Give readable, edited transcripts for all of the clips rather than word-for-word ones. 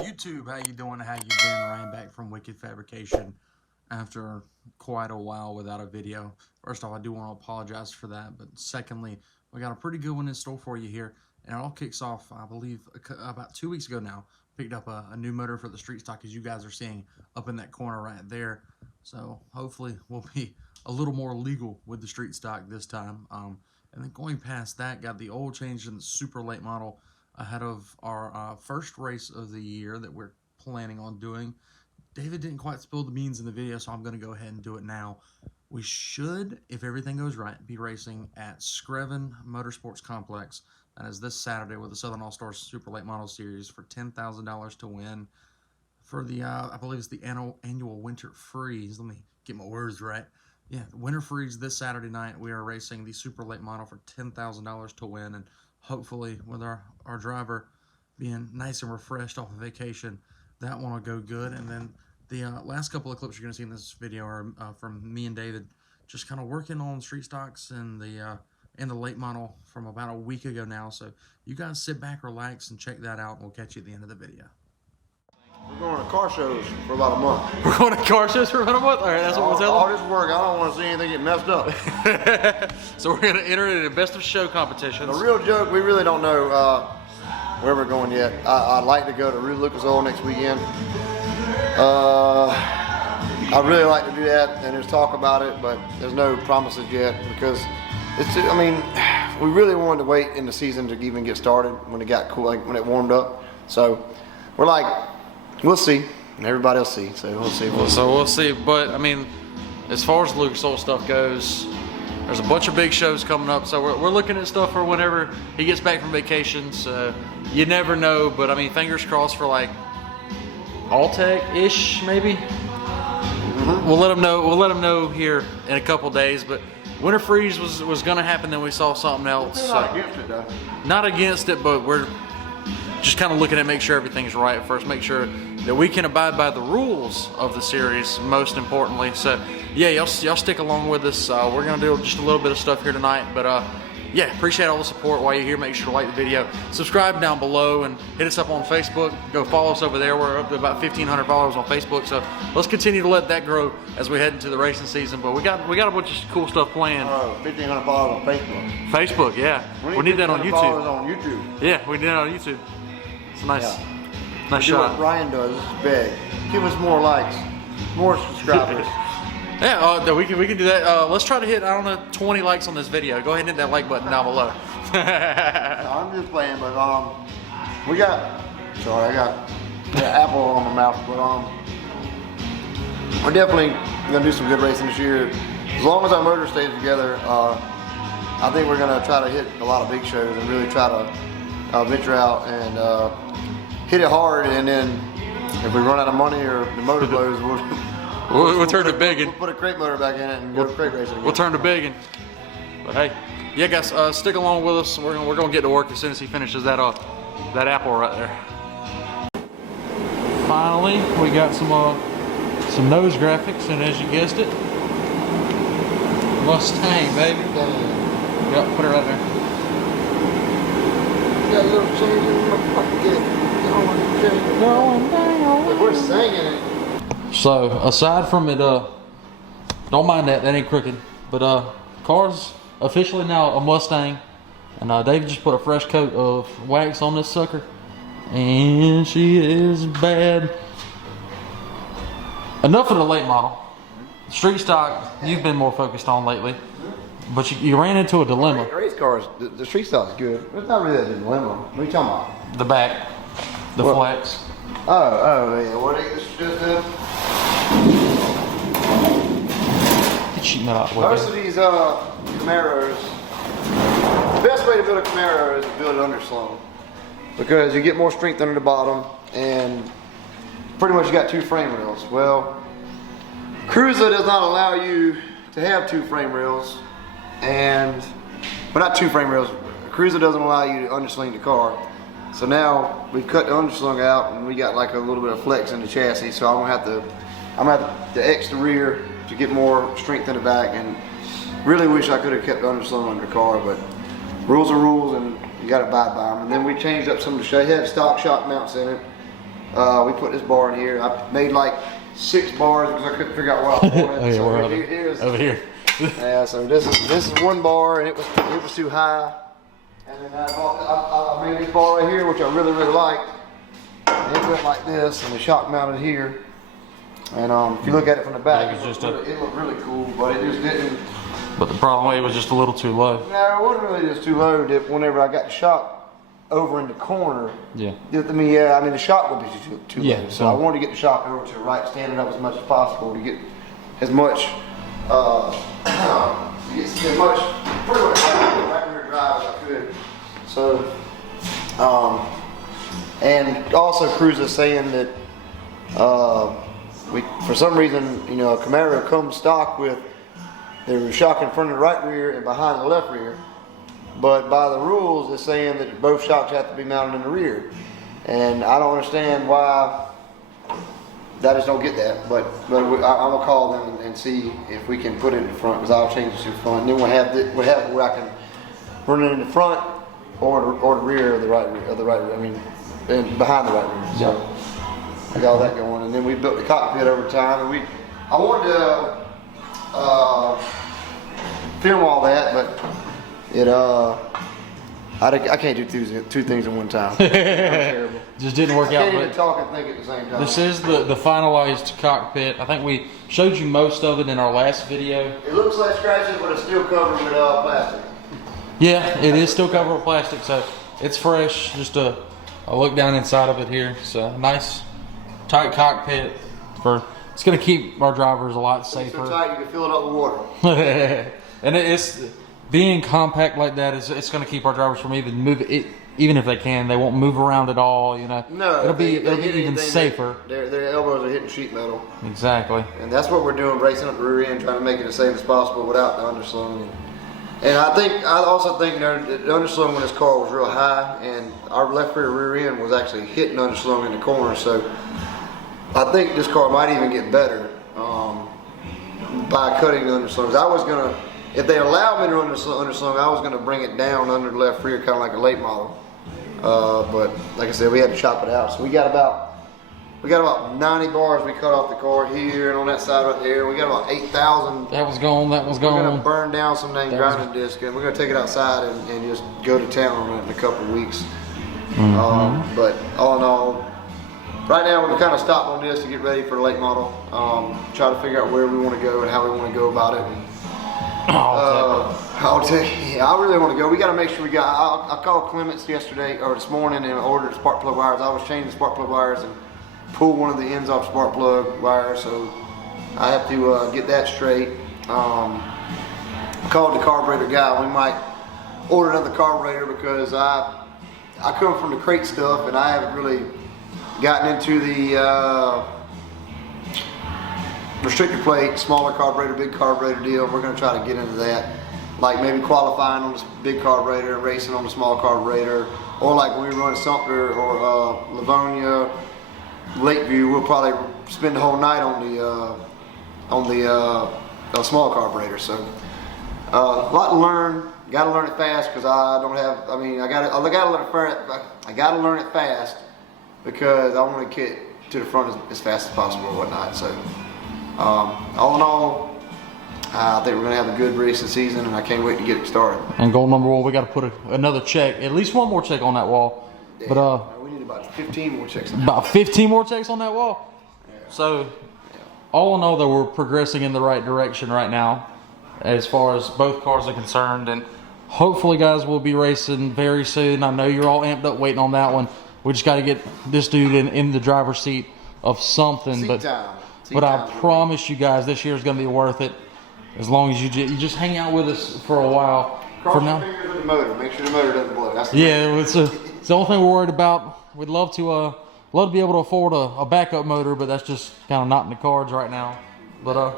YouTube, how you doing? How you been? Ryan back from Wicked Fabrication after quite a while without a video. First off, I do want to apologize for that, but secondly, we got a pretty good one in store for you here, and it all kicks off, I believe, about 2 weeks ago now. Picked up a new motor for the street stock, as you guys are seeing up in that corner right there. So hopefully we'll be a little more legal with the street stock this time. And then going past that, got the oil change in the super late model ahead of our first race of the year that we're planning on doing. David didn't quite spill the beans in the video, so I'm going to go ahead and do it now. We should, if everything goes right, be racing at Screven Motorsports Complex. That is this Saturday with the Southern All-Stars Super Late Model Series for $10,000 to win. For the, I believe it's the annual Winter Freeze. Let me get my words right. Yeah, Winter Freeze this Saturday night. We are racing the Super Late Model for $10,000 to win. And hopefully with our driver being nice and refreshed off of vacation, that one will go good. And then the last couple of clips you're going to see in this video are from me and David just kind of working on street stocks and the late model from about a week ago now. So you guys sit back, relax, and check that out, and we'll catch you at the end of the video. We're going to car shows for about a month. We're going to car shows for about a month? All right, that's what we're telling. All this work, I don't want to see anything get messed up. So we're going to enter in a best of show competitions. The real joke, we really don't know where we're going yet. I'd like to go to Rude Lucas Oil next weekend. I'd really like to do that, and there's talk about it, but there's no promises yet because it's. I mean, we really wanted to wait in the season to even get started when it got cool, like when it warmed up. So we're like, we'll see, and everybody will see. So we'll see. We'll see. But I mean, as far as Lucas Oil stuff goes, there's a bunch of big shows coming up. So we're looking at stuff for whenever he gets back from vacation. So you never know, but I mean, fingers crossed for like All-Tech-ish maybe. Mm-hmm. We'll let him know. We'll let him know here in a couple days. But Winter Freeze was going to happen. Then we saw something else. Not against it though. Not against it, but we're just kind of looking at make sure everything's right first. Make sure that we can abide by the rules of the series, most importantly. So yeah, y'all stick along with us. We're gonna do just a little bit of stuff here tonight, but yeah, appreciate all the support while you're here. Make sure to like the video, subscribe down below, and hit us up on Facebook. Go follow us over there. We're up to about 1,500 followers on Facebook, so let's continue to let that grow as we head into the racing season. But we got a bunch of cool stuff planned. 1,500 followers on Facebook. Facebook, yeah. We need that on YouTube. Followers on YouTube. Yeah, we need that on YouTube. It's a nice, nice do shot. what Ryan does. This is big. Give us more likes, more subscribers. Yeah, we can do that. Let's try to hit, I don't know, 20 likes on this video. Go ahead and hit that like button down below. No, I'm just playing, but we got. Sorry, I got apple on my mouth, but we're definitely gonna do some good racing this year. As long as our motor stays together, I think we're gonna try to hit a lot of big shows and really try to venture out and hit it hard. And then if we run out of money or the motor blows, we'll turn to big and we'll put a crate motor back in it and go to crate racing again. We'll turn to big and. But hey, yeah, guys, stick along with us. We're gonna get to work as soon as he finishes that apple right there. Finally, we got some nose graphics, and as you guessed it, Mustang, baby. Yep, put it right there. Got a little change in my pocket. Going down. We're singing it. So aside from it, don't mind that ain't crooked, but car's officially now a Mustang, and Dave just put a fresh coat of wax on this sucker, and she is bad. Enough of the late model. Street stock you've been more focused on lately, but you ran into a dilemma. Race cars, the street stock's good. It's not really a dilemma. What are you talking about? The back, the flex. Oh yeah. What is this? Most of these Camaros, the best way to build a Camaro is to build it underslung, because you get more strength under the bottom, and pretty much you got two frame rails. Well, Cruiser does not allow you to have two frame rails, but not two frame rails. Cruiser doesn't allow you to undersling the car. So now we've cut the underslung out, and we got like a little bit of flex in the chassis. So I'm gonna have to X the rear to get more strength in the back, and really wish I could have kept the underslung under the car, but rules are rules, and you got to abide by them. And then we changed up some of the, it had stock shock mounts in it, We put this bar in here. I made like 6 bars because I couldn't figure out what I wanted. Oh, yeah, so we're here's over here. yeah, so this is 1 bar, and it was too high. And then I made this bar right here, which I really liked. And it went like this, and the shock mounted here. And if you look at it from the back, it looked really cool, but it just didn't. But the problem, it was just a little too low. No, it wasn't really just too low. Whenever I got the shock over in the corner, yeah. I mean, the shock would be too low. So I wanted to get the shock over to the right, standing up as much as possible to get as much, pretty much right rear drive as I could. So, and also Cruz is saying that for some reason, a Camaro comes stock with the shock in front of the right rear and behind the left rear, but by the rules it's saying that both shocks have to be mounted in the rear, and I don't understand why. I just don't get that, but I'm gonna call them and see if we can put it in the front, because I'll change it to the front. And then we'll have it where I can run it in the front or the rear of the right rear. I mean, and behind the right rear. So I got all that going, and then we built the cockpit over time, and I wanted to film all that, but it I can't do two things at one time. I'm terrible. Just didn't work out. I can't even talk and think at the same time. This is the finalized cockpit. I think we showed you most of it in our last video. It looks like scratches, but it's still covered with plastic. Yeah, it is still covered with plastic, so it's fresh. Just a look down inside of it here. It's a nice, tight cockpit. It's going to keep our drivers a lot safer. It's so tight you can fill it up with water. And it's being compact like that it's going to keep our drivers from even even if they can, they won't move around at all. No, it'll be even safer. Their elbows are hitting sheet metal. Exactly. And that's what we're doing, bracing up the rear end, trying to make it as safe as possible without the underslung. And I also think the underslung on this car was real high, and our left rear end was actually hitting underslung in the corner. So I think this car might even get better by cutting the underslungs. I was gonna, if they allowed me to run the underslung, I was gonna bring it down under the left rear, kind of like a late model. But like I said, we had to chop it out. So we got about 90 bars we cut off the car here and on that side right there. We got about 8,000. That was gone. We're gonna burn down some dang grinding disc, and we're gonna take it outside and just go to town on it in a couple of weeks. But all in all, right now we're kind of stopped on this to get ready for the late model. Try to figure out where we want to go and how we want to go about it. I really want to go. We got to make sure I called Clements yesterday or this morning and ordered spark plug wires. I was changing the spark plug wires and pull one of the ends off spark plug wire, so I have to get that straight. I called the carburetor guy. We might order another carburetor because I come from the crate stuff and I haven't really gotten into the restrictor plate, smaller carburetor, big carburetor deal. We're going to try to get into that, like maybe qualifying on this big carburetor and racing on the small carburetor, or like when we run Sumter or Livonia, Lakeview, we'll probably spend the whole night on the small carburetor. So a lot to learn. Got to learn it fast because I don't have. I mean, I got to learn it fast because I want to get to the front as fast as possible or whatnot. So all in all, I think we're going to have a good racing season, and I can't wait to get it started. And goal number 1, we got to put another check, at least one more check on that wall. Yeah, but we need about 15 more checks. About 15 more checks on that wall. Yeah. So all in all, though, we're progressing in the right direction right now, as far as both cars are concerned, and hopefully, guys, we'll be racing very soon. I know you're all amped up waiting on that one. We just got to get this dude in the driver's seat of something. But I promise you guys, this year is going to be worth it. As long as you just hang out with us for a while. Cross your fingers with the motor. Make sure the motor doesn't blow. That's it's the only thing we're worried about. We'd love to be able to afford a backup motor, but that's just kind of not in the cards right now. But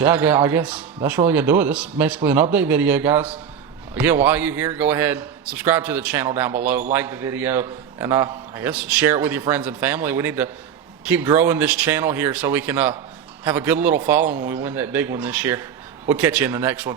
yeah, I guess that's really gonna do it. This is basically an update video, guys. Again, while you're here, go ahead, subscribe to the channel down below, like the video, and I guess share it with your friends and family. We need to keep growing this channel here so we can have a good little following when we win that big one this year. We'll catch you in the next one.